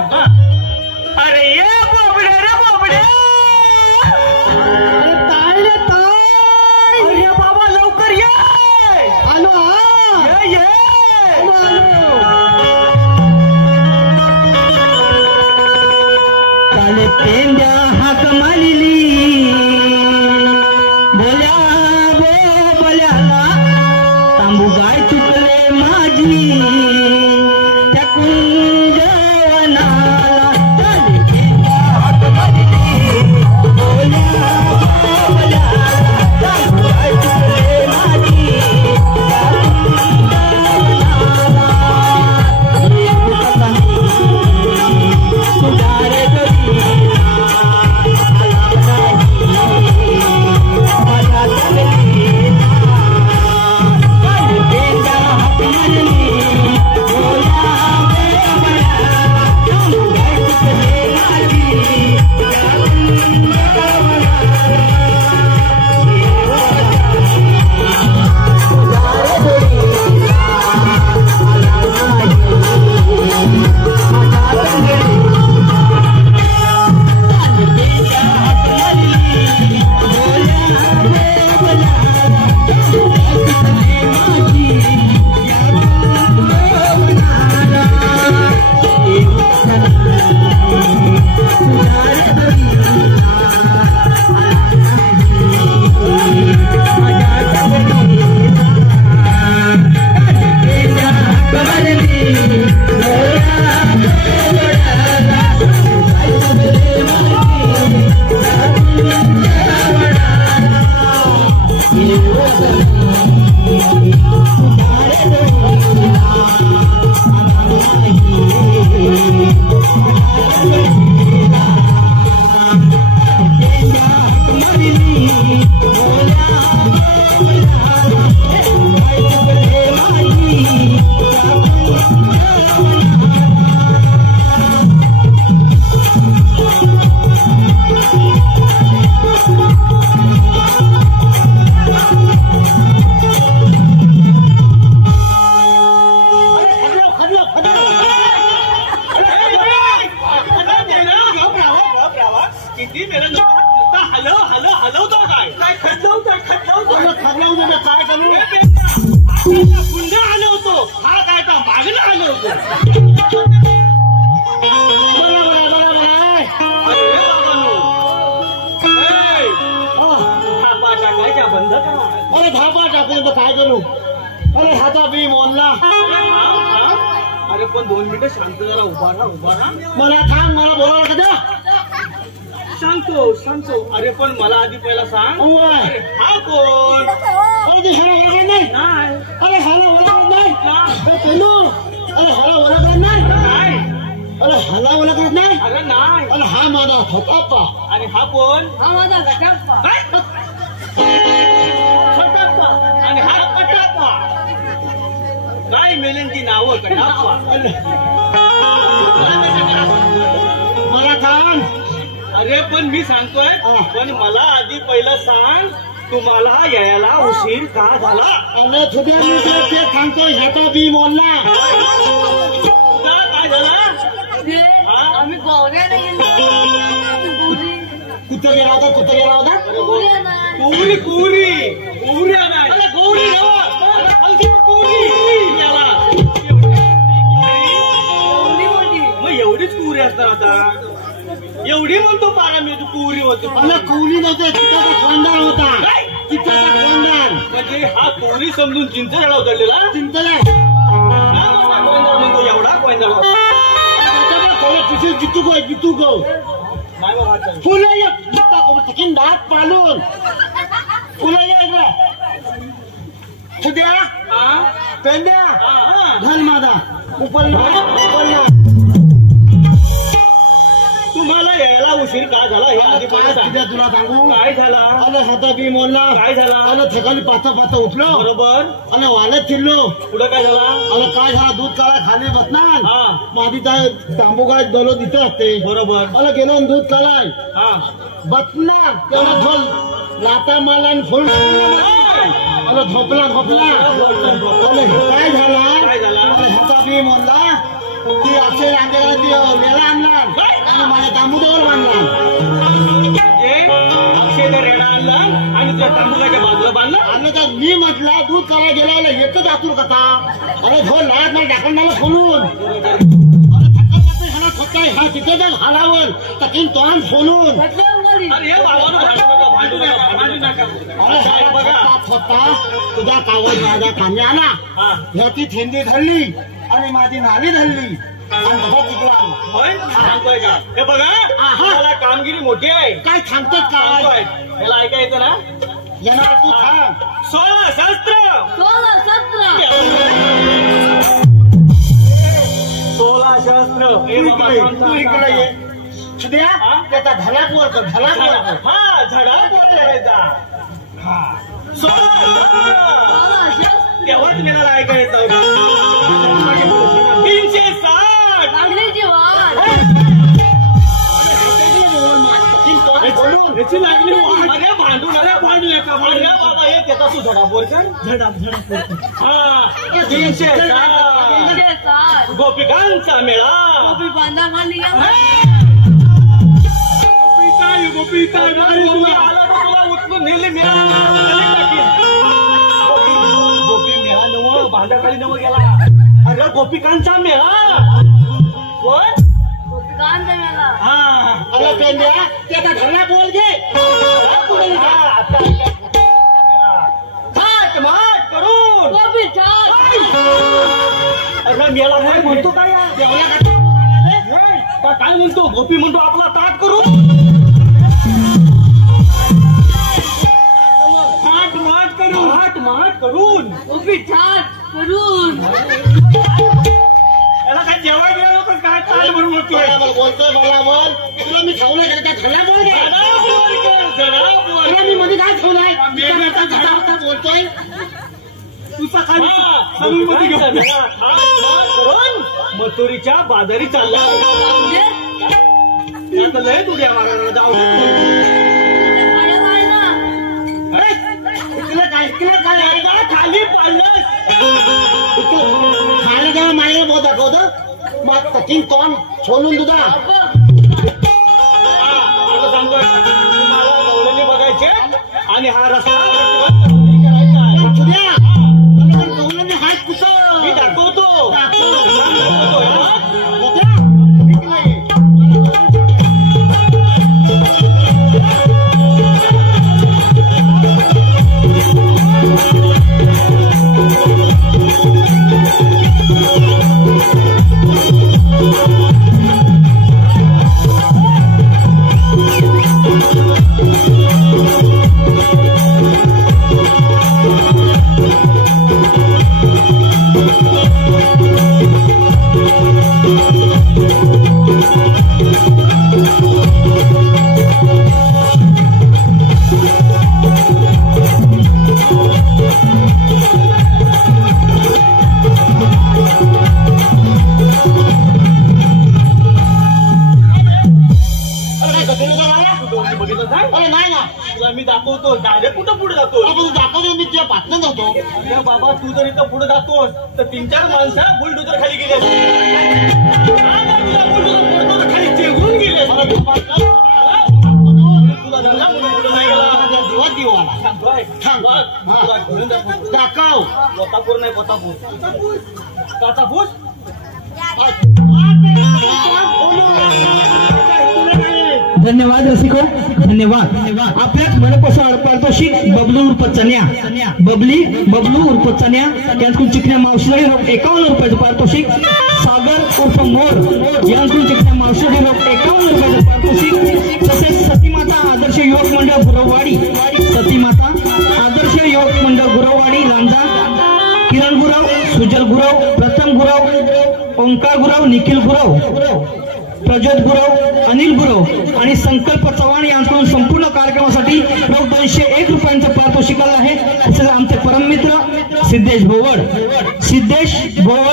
अरे ये बोबड्या रे बोबड्या. अरे बाबा लवकर ये. आलो ये काले पेंड्या हाक मालिली बोल्या बोल्याला तांबू गाय चुकले माझी त्या कुंजवनाला. काले पेंड्या हाक मालिली बोल्या बोल्याला तांबू गाय चुकले माझी अरे धापा टाकून तर काय करू? अरे हाता बी मोडला. अरे पण 2 मिनिटं शांत जरा उभा राहा. मला थांब, मला बोलायला का द्या. सांगतो. अरे पण मला आधी पहिला सांग हा कोण? अरे ते ह्याला ओळखत नाही. अरे ह्याला ओळखत नाही. अरे ह्याला ओळखत नाही. अरे ह्याला ओळखत नाही. अरे नाही. अरे हा माझा खटाप्पा. आणि हा कोण? हा माझा खटाप्पा. आणि हा कटाप्पा. काय मेल्यांची नावं कटाप्पा. मला सांग अरे पण मी सांगतोय पण मला आधी पहिलं सांग तुम्हाला यायला उशीर का झाला? अरे तुझ्या मी ते सांगतो ह्याचा बी बोलला तुझा काय झाला? आम्ही गोव्याला कुठं गेला होता कुरी नाही अरे गौरी मग एवढीच कुरी असणार आता एवढी म्हणतो पारा मी तू कुरी होती मला कुली नव्हते तिथं कोंडाळ होता तिथं कोंडाळ म्हणजे हा कुरी समजून चिंच झाडा उतरलेला चिंतला म्हणतो एवढा कोयंदा जितू गो नाही बाबा फुलं दात पालून फुलं उद्या पेंड्या घाल माझा उपलना तुम्हाला यायला उशीर का झाला हे आधी काय तुझ्या तुला सांगू काय झाला? अरे हाता बी मोडला काय झाला? अरे थकाली पाचा उठलो बरोबर आणि वालत फिरलो पुढे काय झाला? अरे काय झाला दूध काढा खाली बसणार हा. माझी काय तांबू काय दलो तिथे असते बरोबर अरे गेलो आणि दूध काढाय हा बसणार तेवढा झोल लाता माला आणि फुल अरे झोपला अरे काय झाला काय झाला? अरे हाता बी मोडला ती अक्षय आणलेला ती वेळा आणणार आणि माझ्या तांबूवर बांधणार म्हणजे अक्षयला रेडा आणला आणि त्या तांबुकाच्या बाजूला बांधला आणलं तर मी म्हटलं दूध करायला गेला एकच आतूर कथा अरे झोल लाट मला टाकून मला खोलून हा तिथे जर हालावर तकीन तोंड फोलून अरे हे भावानं भांडू नका अरे साहेब बघा होता तुझा कागद माझा कांदे आला हा ह्याची थेंडी धरली आणि माझी नाली धरली आणि तसं तिकडं होय सांगतोय का हे बघा मला कामगिरी मोठी आहे काय सांगतात सांगतोय काय याला ऐकायचं ना येणार तू थांब 16 शस्त्र 16 शस्त्र हे बाबा तू इकडे ये सुद्या त्याचा धलाक वर कर धलाक वर कर हा झडा कोण करायचा हा 16 शस्त्र तेव्हाच मला ऐकायचं 360 याची लागली अरे भांडू नका बाबा हे त्याचा तू झडा बोल कर हा 360 गोपिकांचा मेळा गोपी आला तर तुला उचलून नेले गोपी मेळा नव बांधाखाली नव गेला अरे गोपिकांचा मेळा कोण हा अरे पेंड्या त्याचा धरला बोल घे थाट माट करून अरे मेला नाही म्हणतो काय काय म्हणतो गोपी म्हणतो आपला ताट करून थाट माट करून याला काय जेवाय गेलं तर काय ताट म्हणून म्हणतोय बोलतोय मला बोल तुला मी ठेवलं का धरला बोल घे मी मध्ये काय ठेवलाय बोलतोय तुझा काय मथुरीच्या बाजारी चालला लय तुझ्या मागायला जाऊ काय खाली पाडलं खायला जेव्हा माझ्या बोल दाखवतो मग तकीन तोंड सोलून तुझा आता सांगतोय तुम्हाला गवळणी बघायचे आणि हा रस्ता हात कुठं मी दाखवतो अरे नाही ना तुला मी दाखवतो डायरेक्ट कुठं पुढे जातो आपण दाखवतो मी तुझ्या पाठनं जातो अरे बाबा तू जर इथं पुढे जातोस तर 3-4 माणसं बुलडोजर खाली गेले बुलडोजर खाली चेगून गेले तुला धरला पुढे नाही गेला जीवात जीव आला सांगतोय तुला घेऊन जातो दाखव पोतापूर नाही पोतापूर काचापूस धन्यवाद रसिको धन्यवाद आपल्याच मनपासून पारितोषिक बबलू उर्फ चन्या बबलू उर्फ चन्या यांच्याकडून चिकण्या मावशीसाठी रोख 51 रुपयाचं पारितोषिक सागर उर्फ मोर यांच्याकडून चिकण्या मावशीसाठी रोख 51 रुपयाचं पारितोषिक तसेच सतीमाता आदर्श युवक मंडळ गुरववाडी सतीमाता आदर्श युवक मंडळ गुरववाडी लांजा किरण गुरव सुजल गुरव प्रथम गुरव ओंकार गुरव निखिल गुरव प्रज्योत गुरव अनिल गुरव आणि संकल्प चव्हाण यांच्याकडून संपूर्ण कार्यक्रमासाठी रोख 201 रुपयांचं पारितोषिक आहे तसेच आमचे परममित्र सिद्धेश भोवड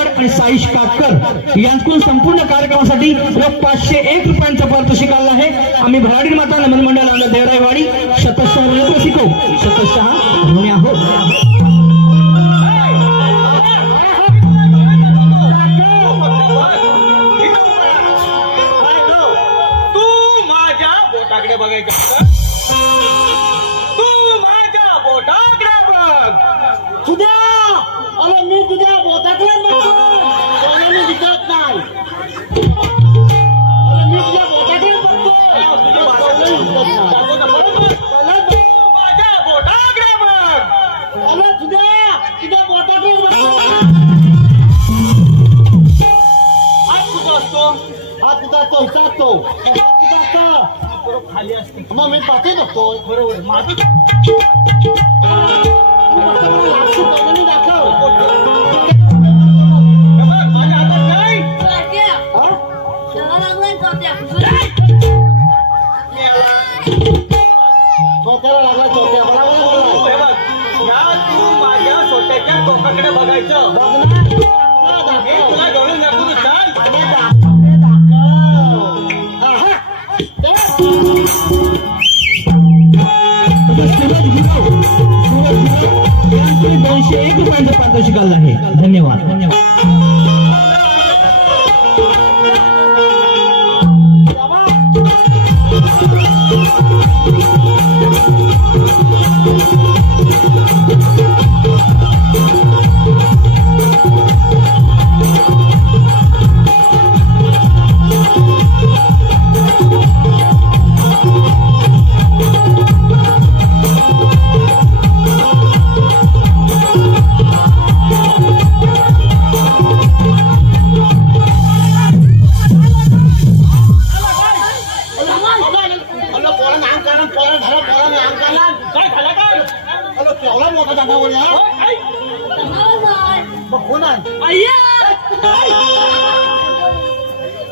आणि साईश काटकर यांच्याकडून संपूर्ण कार्यक्रमासाठी रोख 501 रुपयांचं पारितोषिक आहे आम्ही भराडी माता नमन मंडळ देवराईवाडी शतशः शिकवू शतशः घेऊन आहोत बघायचं तू माझ्या बोटाकडे बघ तुझ्या अरे मी तुझ्या बोटाकडे बघतो मी दिसत नाही अरे मी तुझ्या बोटाकडे बघतो माझ्या बोटाकडे बघ अरे तुझ्या बोटाकडे बघतो हात कुठं असतो हा तुझा तो हिसाबतो खाली असते मग मी पाठी बघतो बरोबर माझं दाखव माझ्या हातात काय चौथ्याला लागला चौथ्या बरोबर या तू माझ्या छोट्याच्या टोकाकडे बघायचं मी तुला घेऊन जातो तू चाल सूरज 201 रुपयांचं पारितोषिक आहे धन्यवाद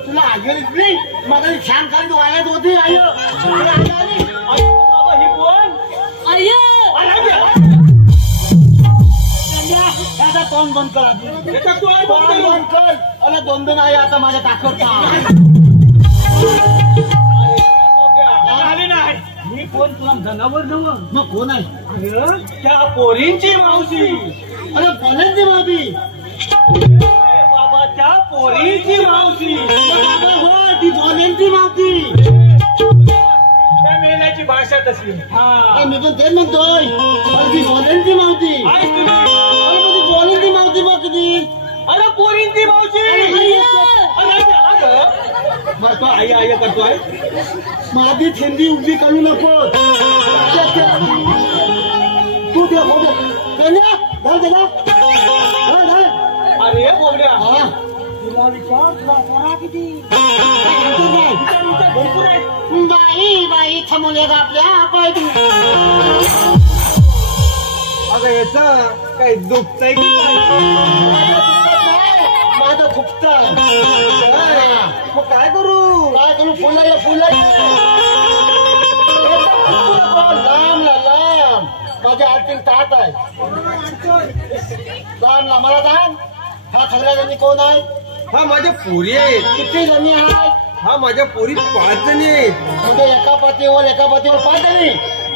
तुला आजी मला छान खाली वायात होती आई ही कोण त्याचा तोंड बंद करा तोंड बंद कर अरे 2 आई आता माझ्या ताकद आले नाही मी कोण तुला जनावर नव्हतं मग कोण आहे त्या पोरींची मावशी अरे बोलायची मावशी बाबा त्या पोरींची मावशी बाबा हो ती बोलायची मावशी त्या मेल्याची भाषा तसली हा मी पण तेच म्हणतोय ती बोलायची मावशी आहेस तुम्ही अरे ती बोलायची मावशी बघ किती अरे पोरींची मावशी मग तो आई आई करतोय माझी थेंडी उभी करू नको तू दे अरे बोबड्या तुला विचार किती भरपूर आहे बाई थांबवले का आपल्या पाय अगं याचं काही दुखतंय की माझं खुपत मग काय करू फुलं लांब माझ्या आरती तात आहे लांब मला सांग हा सगळ्या जणी कोण आहे हा माझ्या पुरी आहेत किती जणी आहेत हा माझ्या पोरी 5 जणी आहेत. म्हणजे एका पातीवर 5 जणी.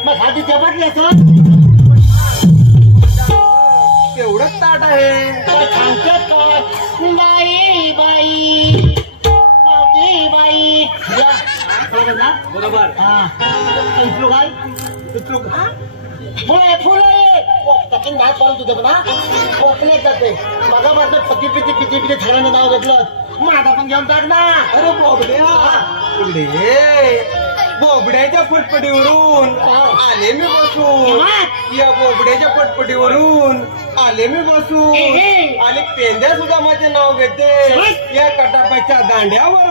मग हाती चपाटली असं तेवढंच ताट आहे. सांगतात काय बाई बाई मावती बाई बरोबर. हा इथलं काय फुले त्यातून नाही पाहून तुझं ना कोकण्यात जाते मगा माझं पिती थरानं नाव घेतलं मग आता पण घेऊन टाक ना. अरे बोबड्याच्या फटफटीवरून आले मी बसून. या बोबड्याच्या फटफटीवरून आले मी बसून. आणि पेंद्या सुद्धा माझे नाव घेते या कटापाच्या दांड्यावर.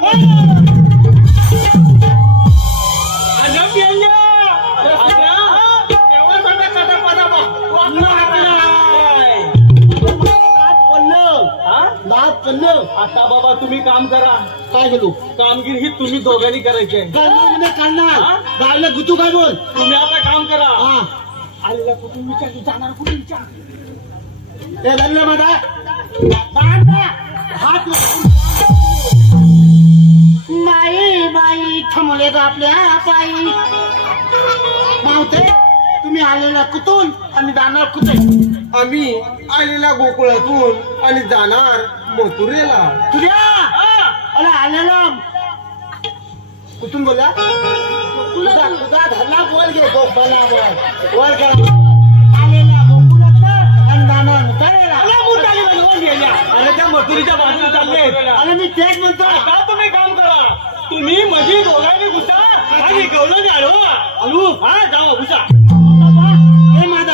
आता बाबा तुम्ही काम करा. काय बोलू कामगिरी ही तुम्ही दोघांनी करायची आहे. गायला गुतू काय बोल. तुम्ही आता काम करा. आलेला कुठून विचार जाणार कुठे विचार ते धरले माझा हात बाई बाई थांबले का आपल्या पायी मावते तुम्ही आलेला कुठून आणि जाणार कुठे. आम्ही आलेला गोकुळातून आणि जाणार मथुरेला. तुझ्या अरे आलेला कुठून बोला तुझा धरला बोल घे गोपाला वर करा आलेला गोकुळात आणि जाणार मुतारेला. अरे त्या मथुरीच्या बाजूला चालले. अरे मी तेच म्हणतो आता तुम्ही काम करा. तुम्ही मधी दोघांनी घुसा आणि गवलं आलो आलू. हा जावा घुसा. हे माझा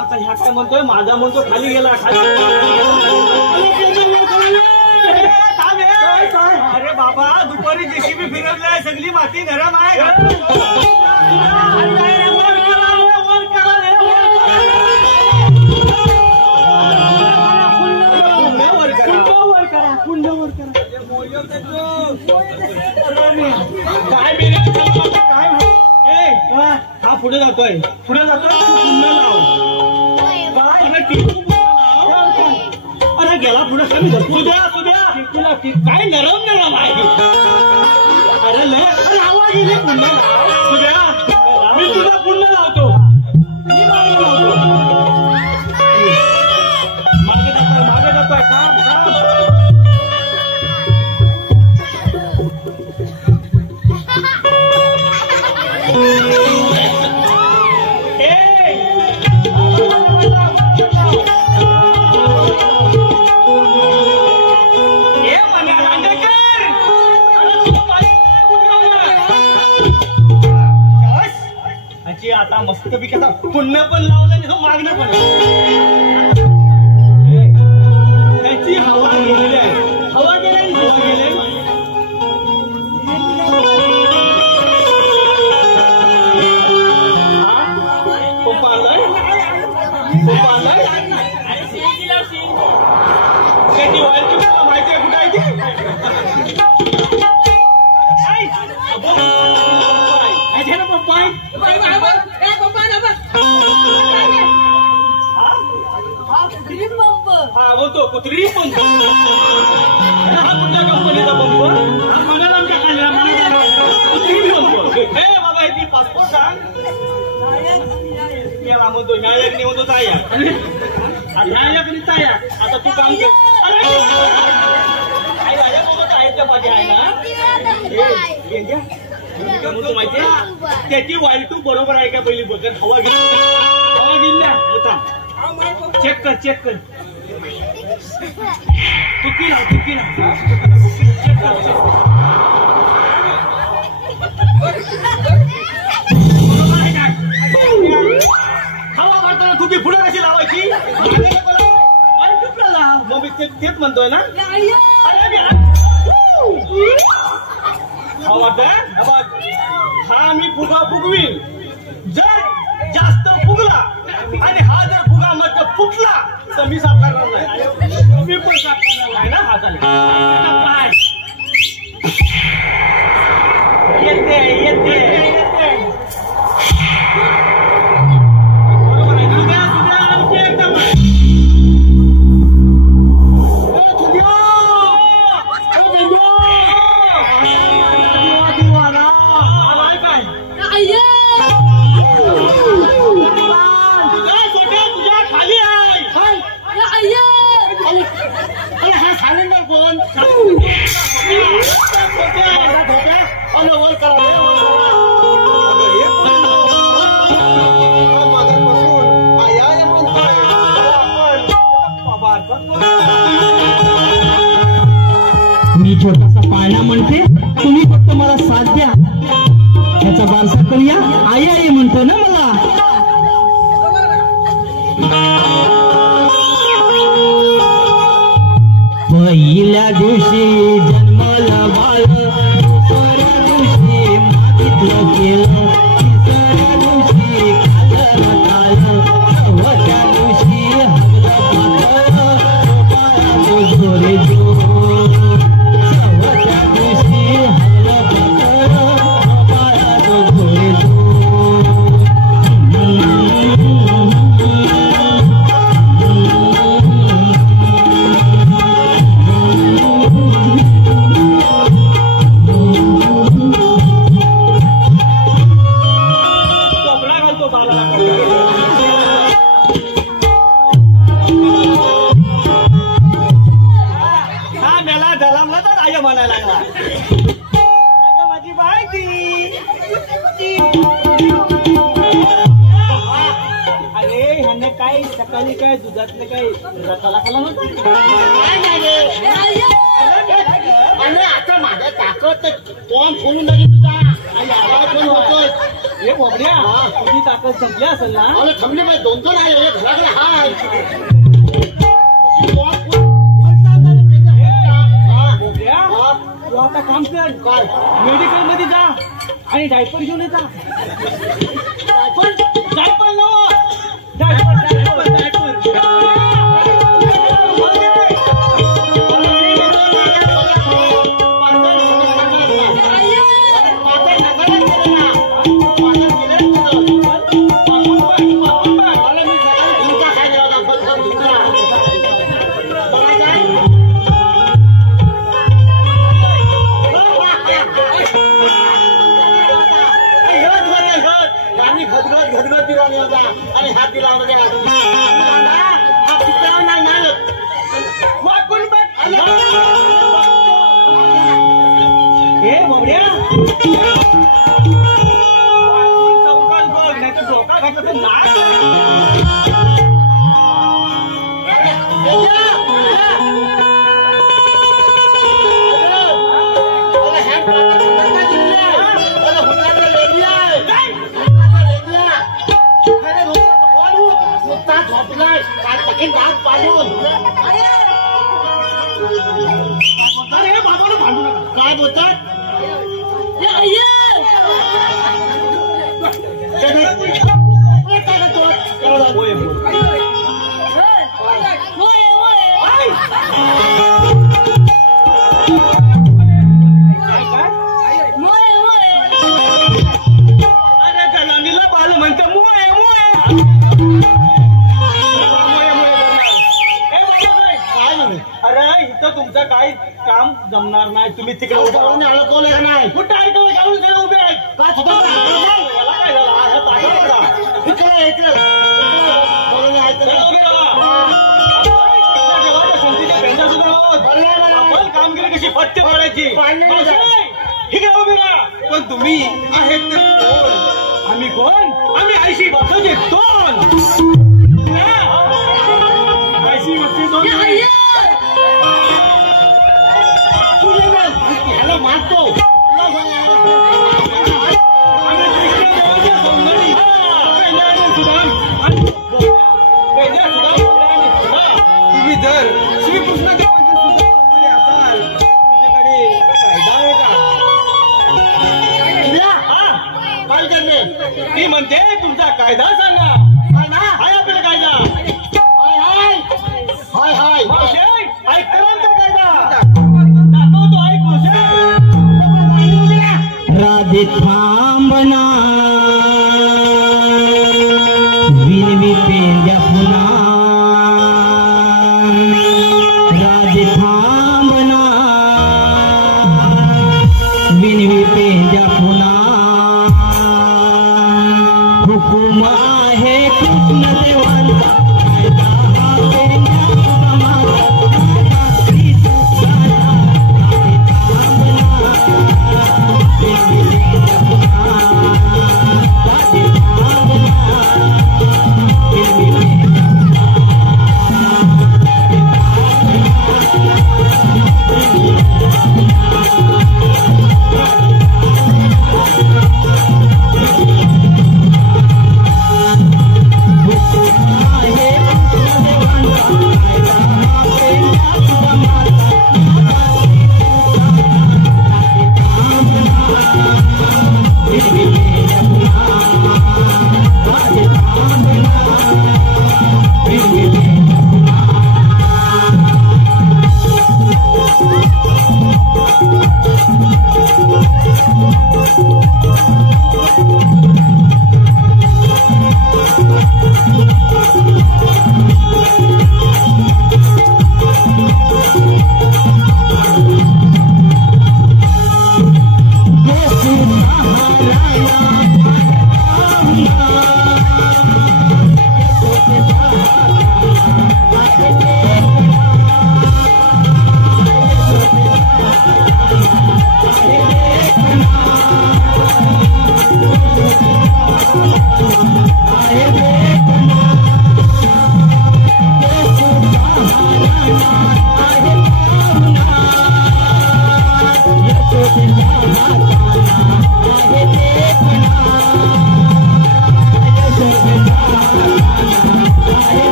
आता ह्या काय म्हणतोय माझा म्हणतो खाली गेला. अरे बाबा दुपारी जेसीबी फिरवलाय सगळी माती नरम आहे. हा पुढे जातोय पुन्हा लाव. अरे गेला पुढे कमी सुद्या काय नरम आहे. अरे लय अरे आवाज येईल पुन्हा सुद्या मी तुझा पुन्हा लावतो. मागे जातोय काम आता मस्त पैकी आता पुण्य पण लावलं आणि मागणं पण त्याची हवा गेलेली आहे. हवा गेले काय झालं पप्पाय हा बोलतो कुत्री पंप हा कुठल्या कंपनीचा पंप हा म्हणाल आमच्या खाण्याला कुत्री पंप हे बाबा ती पासपोर्ट सांग याला म्हणतो न्यायक नाही म्हणतो ताया न्यायक नाही ताया आता तू काम कर आहे पाठी आहे ना माहितीये त्याची वाईल टू बरोबर आहे का पहिली बोलतात हवा गेली होता चेक कर चुकी ना हवा भरताना तुझी पुढे कशी लावायची मग मी तेच म्हणतोय ना हा मी फुगा फुगवीन जर जास्त फुगला आणि हा जर फुगा मध्ये फुटला तर मी साफ करणार नाही मी पण साफ करणार नाही ना हा चालेल येते मी छोटासा पाळणा म्हणते तुम्ही फक्त मला साथ द्या याचा वारसा करूया आई म्हणतो ना मला पहिल्या दिवशी जन्माला बाळ दुसऱ्या दिवशी मागितलं केलं तिसऱ्या दिवशी खाल्लं चौथ्या दिवशी हवलं पातळ जोरे माझी बाय ती अरे ह्याने काय सकाळी काय दुधातलं काय रसाला खाला नव्हता अरे आता माझ्या ताकद तोंड फोडून टाकेल तुझा आणि आवाज पण होतोय हे बोबड्या तुझी ताकद संपली असेल ना अरे थांबली पाहिजे दोन आहे घराकडे हाय तू आता काम कर काय मेडिकल मध्ये जा आणि डायपर घेऊन येता डायपर घटघट दिला आणि हात दिला हे बोबड्या चौकात बघ नाही तर डोका घातला तर नाक काय बोलतात तर तुमचं काही काम जमणार नाही. तुम्ही तिकडे गवळणी अडकवलं का नाही? कुठं ऐकलं गावून सगळे उभे आहेत. काय सुद्धा याला काय झालं? हा ताकद होता. इकडे गवळणी ऐकलं. चला उभे राहा. आपल्या देवाच्या संधीचे भेंड्या सुद्धा आहोत. आपण कामगिरी कशी पट्टी पडायची ठीक आहे. उभे राहा. पण तुम्ही आहेत ते कोण? आम्ही कोण? आम्ही 80 वर्षाचे दोन. 80 वर्षाचे दोन. ह्याला मारतो. आम्ही कृष्णदेवाच्या सौंदर्य. पहिल्याने सुदाम. पहिल्या सुदाम. तुम्ही जर श्रीकृष्णदेवांचे सुद्धा असाल तुमच्याकडे कायदा आहे का? काय करणे? ती म्हणते तुमचा कायदा सांगा. काय ना? आहे आपला कायदा. हाय हाय मावशी ऐक करांचा कायदा दाखवतो. ऐक मावशी. राधे थांबना विनवी पेंद्या पुन्हा. राधे थांबना विनवी पेंद्या पुन्हा. हुकुम आहे कृष्ण देवांचा कायदा हा पेंद्या पुन्हा माझा. श्री सुखाचा राधे थांबना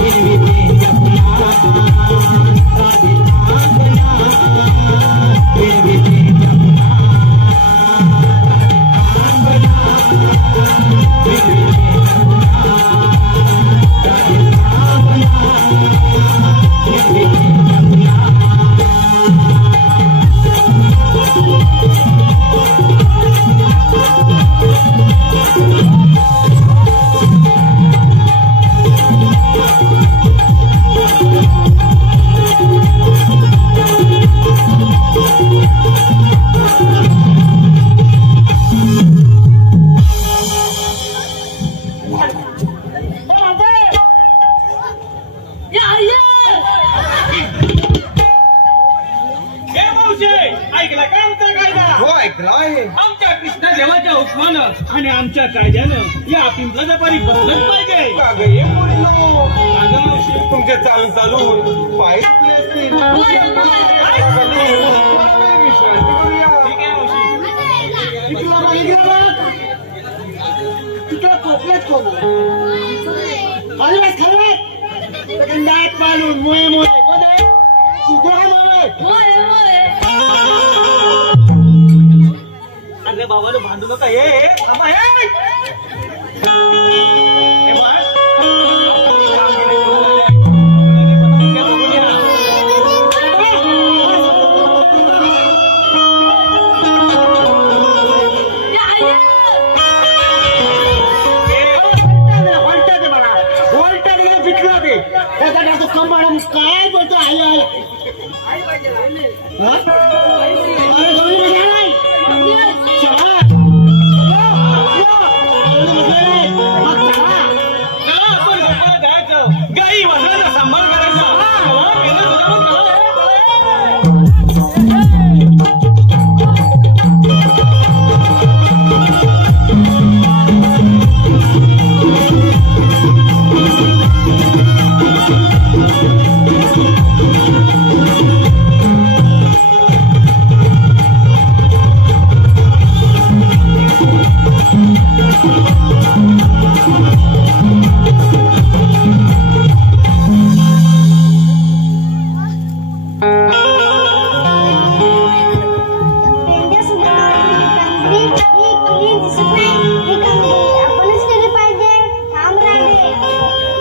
विनवी पेंद्या पुन्हा. राधे थांबना विनवी पेंद्या ऐकला का आमचा कायदा? हो ऐकला आहे. आमच्या कृष्ण देवाच्या हुकमानं आणि आमच्या कायद्यानं या पिंपळाचा पारी बसलंच पाहिजे. का ग हे मुलीनो? अगं मावशी, तुमच्या चालून चालून पाय दुखले असतील. विश्रांती करूया. ठीक आहे मावशी. तिकडे कोपऱ्यात कोण खरवत खरवत पालून मोये मोये कोण आहे? अरे बाबा भांडू नका. हे थांबा. हे बघ. अरे गौरी बजा नाही. चला. मग चला. आपण गोपाला जायचं. गाई वाजवायला सांभाळ करायचा. मेहनत तुझ्या पण कला आहे.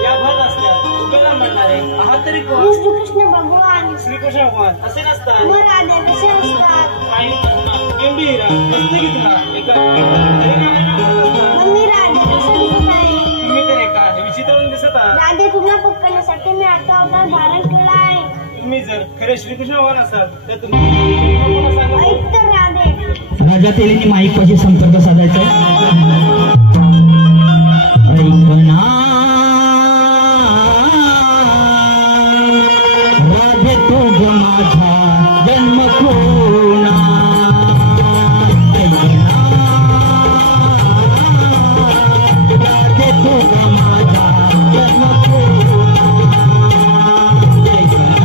या भात असतात. तुकाराम म्हणणारे आहात तरी कोण? श्रीकृष्ण भगवान श्रीकृष्ण भगवान असे नसतात. मग राधे कसे असतात? काही नसतात. गंभीर नसतं की तुला एका मग मी राधे कसे दिसत आहे? तुम्ही तर एका विचित्र दिसत आहात. राधे तुला पकडण्यासाठी मी आता अवतार धारण केला आहे. तुम्ही जर खरे श्रीकृष्ण भगवान असाल तर तुम्ही कोणाला सांगा? ऐक तर राधे, राजा तेलीने माईकपाशी संपर्क साधायचा आहे. ऐकना राधे तुझ माझा जन्म कोणा. ऐकना राधे तुझ माझा जन्म कोणा. ऐकना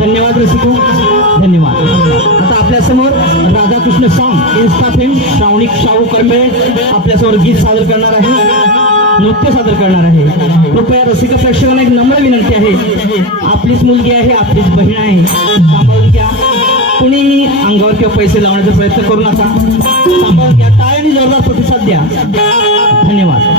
धन्यवाद रसिको, धन्यवाद. आता आपल्या समोर राधाकृष्ण सॉन्ग इन्स्टा फेम श्रावणी शाहू कर्मे आपल्यासमोर गीत सादर करणार आहे, नृत्य सादर करणार आहे. कृपया रसिक प्रेक्षकांना एक नम्र विनंती आहे, आपलीच मुलगी आहे, आपलीच बहीण आहे, सांभाळून घ्या. कुणीही अंगावर किंवा पैसे लावण्याचा प्रयत्न करू नका, सांभाळून घ्या. टाळ्याने जोरदार प्रतिसाद द्या. धन्यवाद.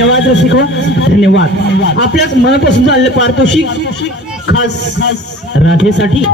धन्यवाद रसिको, धन्यवाद. आपल्याच मनापासून झालेलं पारितोषिक खास राधेसाठी